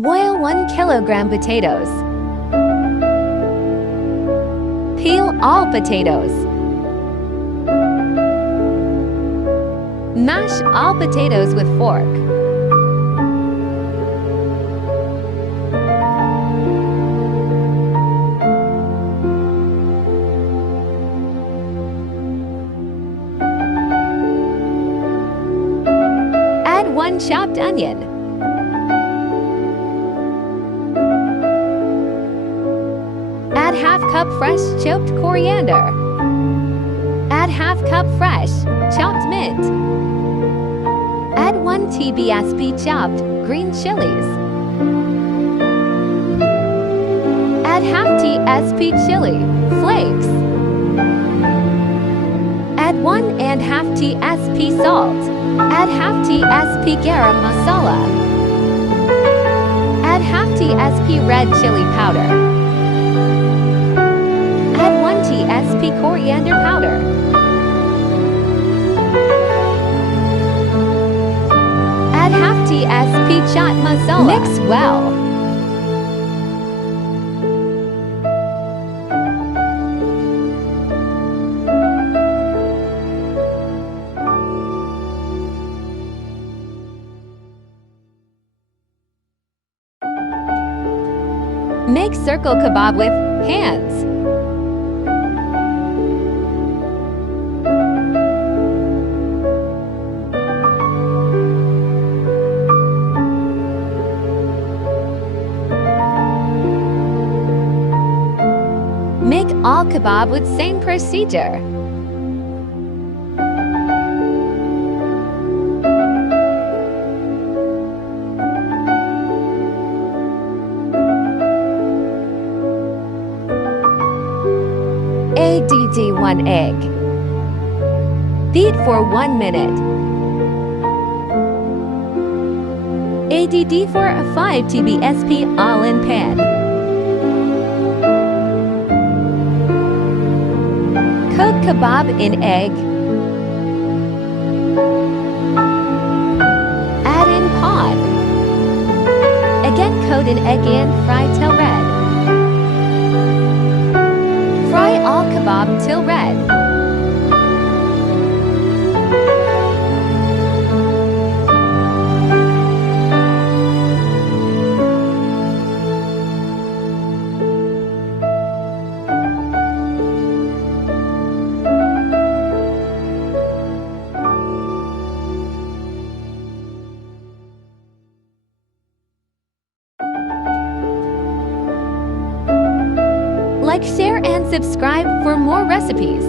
Boil 1 kilogram potatoes. Peel all potatoes. Mash all potatoes with fork. Add 1 chopped onion. Add half cup fresh chopped coriander. Add half cup fresh chopped mint. Add 1 TBSP chopped green chilies. Add half TSP chili flakes. Add 1 and half TSP salt. Add half TSP garam masala. Add half TSP red chili powder. Add 1 TSP coriander powder. Add half TSP chaat masala. Mix well. Make circle kebab with hands. Make all kebab with same procedure. Add 1 egg. Beat for 1 minute. Add for 5 TBSP all in pan. Coat kebab in egg. Add in pod. Again coat in egg and fry till red. Fry all kebab till red. Like, share, and subscribe for more recipes.